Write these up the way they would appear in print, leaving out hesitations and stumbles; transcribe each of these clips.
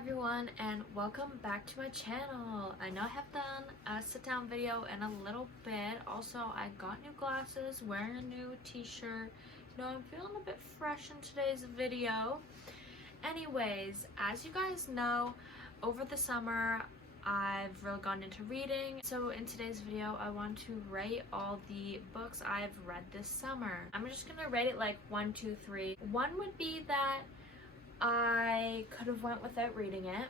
everyone, and welcome back to my channel. I know I have done a sit down video in a little bit. Also, I got new glasses, wearing a new t-shirt. I'm feeling a bit fresh in today's video. Anyways, as you guys know, over the summer I've really gone into reading. So in today's video I want to rate all the books I've read this summer. I'm just gonna rate it like 1, 2, 3. 1 would be that I could have went without reading it.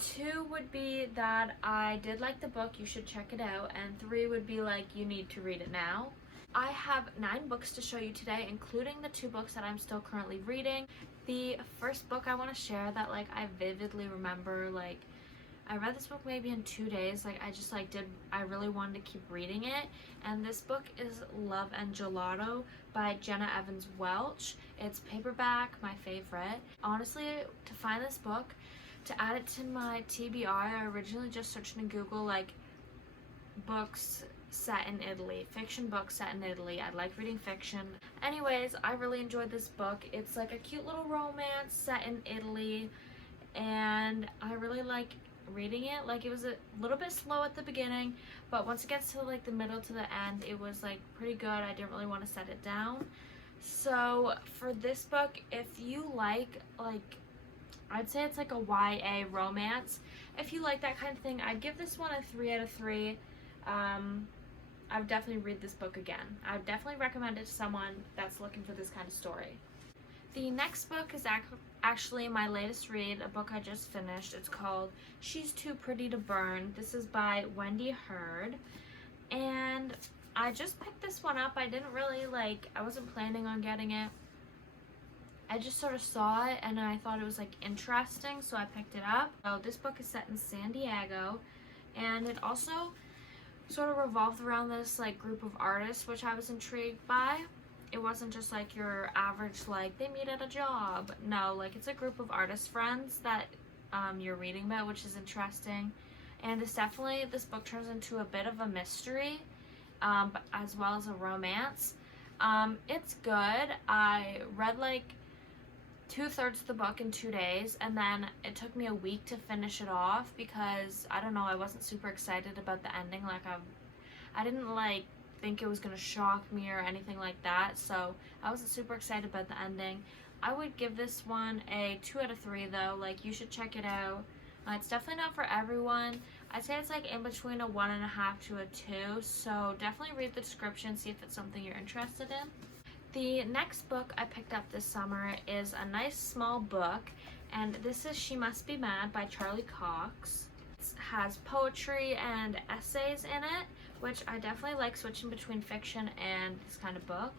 2 would be that I did like the book, you should check it out. And 3 would be like, you need to read it now. I have 9 books to show you today, including the 2 books that I'm still currently reading. The first book I want to share that I vividly remember, I read this book maybe in 2 days. I really wanted to keep reading it. And this book is Love and Gelato by Jenna Evans Welch. It's paperback, my favorite. Honestly, to find this book, to add it to my TBR, I originally just searched in Google books set in Italy, fiction books set in Italy. I like reading fiction. Anyways, I really enjoyed this book. It's like a cute little romance set in Italy, and I really like reading it. It was a little bit slow at the beginning, but once it gets to the middle to the end, it was pretty good. I didn't really want to set it down. So for this book, if you I'd say it's a YA romance. If you like that kind of thing, I'd give this one a 3 out of 3. I would definitely read this book again. I would definitely recommend it to someone that's looking for this kind of story. The next book is actually my latest read, a book I just finished. It's called She's Too Pretty to Burn. This is by Wendy Hurd, and I just picked this one up. I didn't really I wasn't planning on getting it. I just sort of saw it and I thought it was interesting, so I picked it up. So this book is set in San Diego, and it also sort of revolved around this group of artists, which I was intrigued by. It wasn't just your average they meet at a job. No, it's a group of artist friends that you're reading about, which is interesting. And this book turns into a bit of a mystery, but as well as a romance. It's good. I read 2/3 of the book in 2 days, and then it took me a week to finish it off because I don't know, I wasn't super excited about the ending. I didn't think it was gonna shock me or anything like that, so I wasn't super excited about the ending. I would give this one a 2 out of 3 though. You should check it out. It's definitely not for everyone. I'd say it's in between a 1.5 to a 2, so definitely read the description, see if it's something you're interested in. The next book I picked up this summer is a nice small book, and this is She Must Be Mad by Charlie Cox. It has poetry and essays in it, which I definitely like switching between fiction and this kind of book.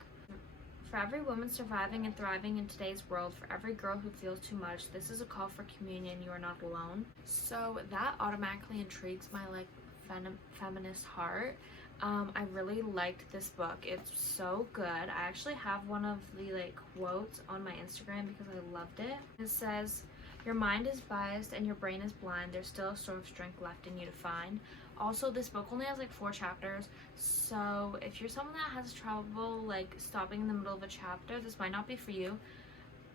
For every woman surviving and thriving in today's world, for every girl who feels too much, this is a call for communion. You are not alone. So that automatically intrigues my feminist heart. I really liked this book. It's so good. I actually have one of the quotes on my Instagram because I loved it. It says, "Your mind is biased and your brain is blind. There's still a sort of strength left in you to find." Also, this book only has 4 chapters, so if you're someone that has trouble stopping in the middle of a chapter, this might not be for you.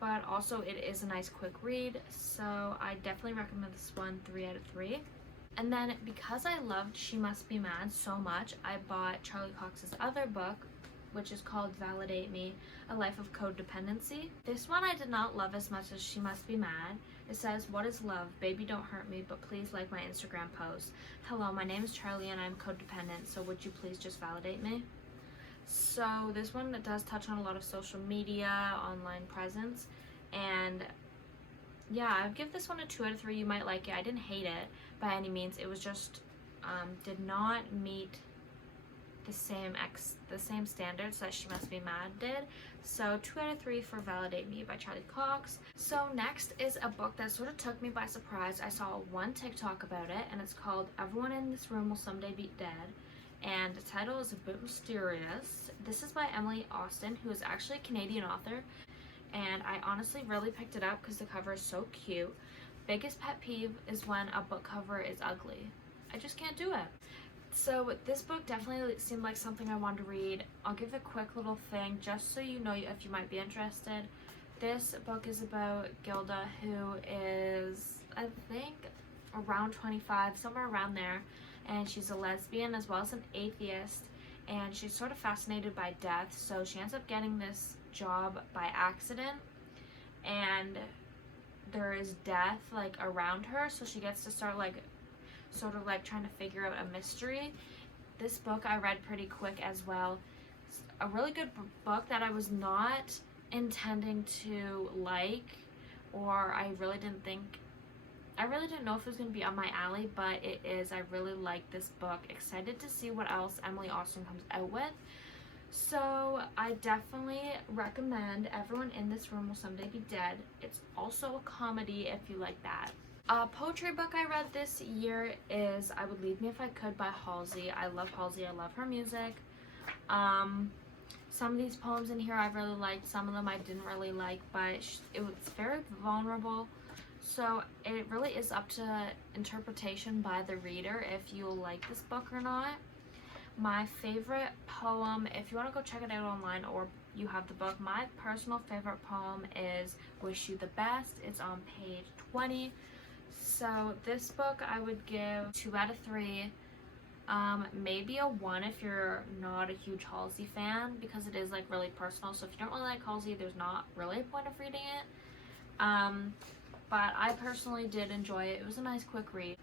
But also it is a nice quick read, so I definitely recommend this one 3 out of 3. And then because I loved She Must Be Mad so much, I bought Charlie Cox's other book, which is called Validate Me, A Life of Codependency. This one I did not love as much as She Must Be Mad. It says, "What is love? Baby, don't hurt me, but please like my Instagram post. Hello, my name is Charlie and I'm codependent, so would you please just validate me?" So this one does touch on a lot of social media, online presence, and yeah, I'd give this one a 2 out of 3. You might like it. I didn't hate it by any means. It was just did not meet the same standards that She Must Be Mad did. So 2 out of 3 for Validate Me by Charlie Cox. So next is a book that sort of took me by surprise. I saw one TikTok about it, and it's called Everyone in This Room Will Someday Be Dead. And the title is a bit mysterious. This is by Emily Austen, who is actually a Canadian author. And I honestly really picked it up because the cover is so cute. Biggest pet peeve is when a book cover is ugly. I just can't do it. So this book definitely seemed like something I wanted to read. I'll give a quick little thing just so you know if you might be interested. This book is about Gilda, who is, I around 25, somewhere around there, and she's a lesbian as well as an atheist, and she's sort of fascinated by death, so she ends up getting this job by accident, and there is death like around her, so she gets to start like sort of like trying to figure out a mystery. This book I read pretty quick as well. It's a really good book that I was not intending to like, or I really didn't know if it was going to be on my alley, but it is. I really like this book. Excited to see what else Emily Austen comes out with. So I definitely recommend Everyone in This Room Will Someday Be Dead. It's also a comedy if you like that. A poetry book I read this year is I Would Leave Me If I Could by Halsey. I love Halsey. I love her music. Some of these poems in here I really liked. Some of them I didn't really like, but it was very vulnerable. So it really is up to interpretation by the reader if you like this book or not. My favorite poem, if you want to go check it out online or you have the book, my personal favorite poem is Wish You the Best. It's on page 20. So this book I would give 2 out of 3. Maybe a 1 if you're not a huge Halsey fan, because it is like really personal. So if you don't really like Halsey, there's not really a point of reading it. But I personally did enjoy it. It was a nice quick read.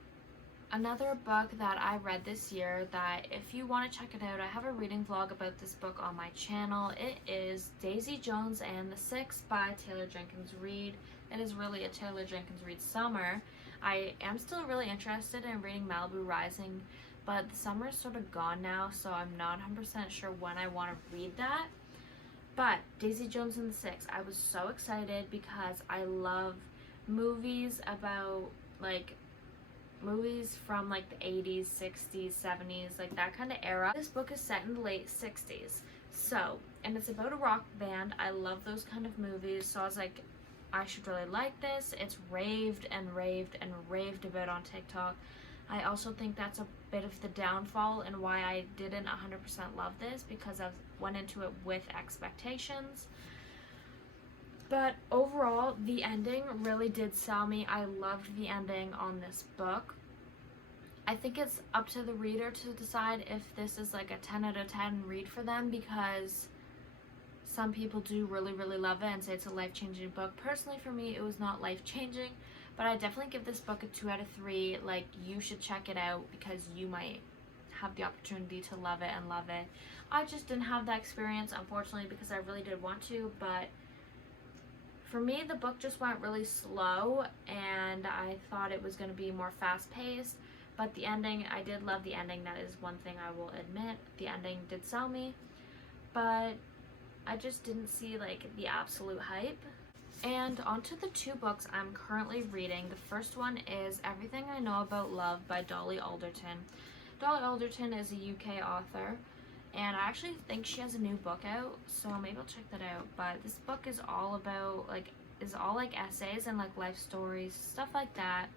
Another book that I read this year that if you want to check it out, I have a reading vlog about this book on my channel. It is Daisy Jones and the Six by Taylor Jenkins Reid. It is really a Taylor Jenkins Reid summer. I am still really interested in reading Malibu Rising, but the summer is sort of gone now, so I'm not 100% sure when I want to read that. But Daisy Jones and the Six, I was so excited because I love movies about like movies from like the 80s, 60s, 70s, like that kind of era. This book is set in the late 60s. So, and it's about a rock band. I love those kind of movies. So I was like, I should really like this. It's raved and raved and raved about on TikTok. I also think that's a bit of the downfall and why I didn't 100% love this, because I went into it with expectations. But overall, the ending really did sell me. I loved the ending on this book. I think it's up to the reader to decide if this is like a 10 out of 10 read for them, because some people do really, really love it and say it's a life-changing book. Personally, for me, it was not life-changing, but I definitely give this book a 2 out of 3. Like, you should check it out because you might have the opportunity to love it and love it. I just didn't have that experience, unfortunately, because I really did want to, but for me, the book just went really slow, and I thought it was going to be more fast-paced, but the ending, I did love the ending. That is one thing I will admit. The ending did sell me, but I just didn't see like the absolute hype. And onto the 2 books I'm currently reading. The first one is Everything I Know About Love by Dolly Alderton. Dolly Alderton is a UK author, and I actually think she has a new book out, so maybe I'll check that out. But this book is all about all essays and like life stories, stuff like that,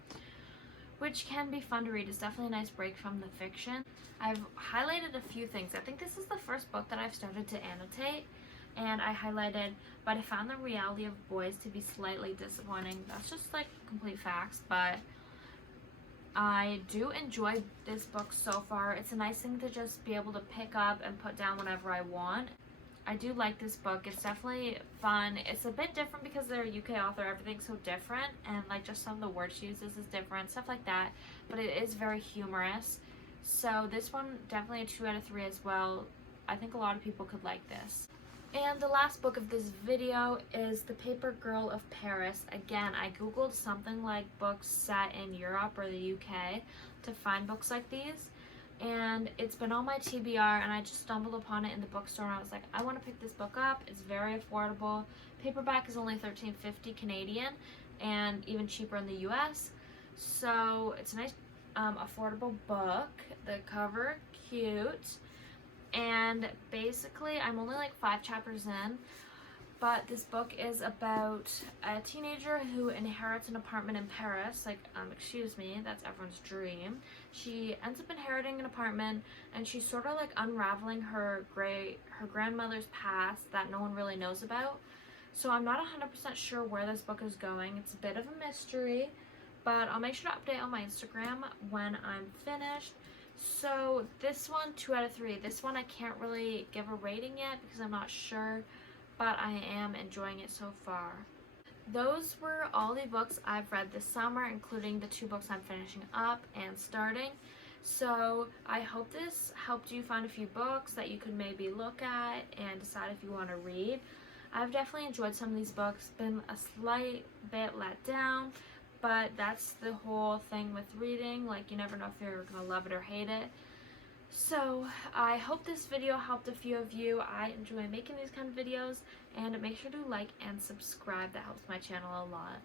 which can be fun to read. It's definitely a nice break from the fiction. I've highlighted a few things. I think this is the first book that I've started to annotate, and I highlighted, but I found the reality of boys to be slightly disappointing. That's just like complete facts, but I do enjoy this book so far. It's a nice thing to just be able to pick up and put down whenever I want. I do like this book. It's definitely fun. It's a bit different because they're a UK author. Everything's so different, and like just some of the words she uses is different, stuff like that, but it is very humorous. So this one, definitely a 2 out of 3 as well. I think a lot of people could like this. And the last book of this video is The Paper Girl of Paris. Again, I googled something like books set in Europe or the UK to find books like these, and it's been on my TBR, and I just stumbled upon it in the bookstore, and I was like, I want to pick this book up. It's very affordable. Paperback is only $13.50 Canadian, and even cheaper in the US. So it's a nice affordable book. The cover, cute. And basically, I'm only like 5 chapters in, but this book is about a teenager who inherits an apartment in Paris. Like, excuse me, that's everyone's dream. She ends up inheriting an apartment, and she's sort of like unraveling her grandmother's past that no one really knows about. So I'm not 100% sure where this book is going. It's a bit of a mystery, but I'll make sure to update on my Instagram when I'm finished. So this one, 2 out of 3. This one I can't really give a rating yet because I'm not sure, but I am enjoying it so far. Those were all the books I've read this summer, including the 2 books I'm finishing up and starting. So I hope this helped you find a few books that you could maybe look at and decide if you want to read. I've definitely enjoyed some of these books, been a slight bit let down, but that's the whole thing with reading. Like, you never know if you're going to love it or hate it. So I hope this video helped a few of you. I enjoy making these kind of videos, and make sure to like and subscribe. That helps my channel a lot.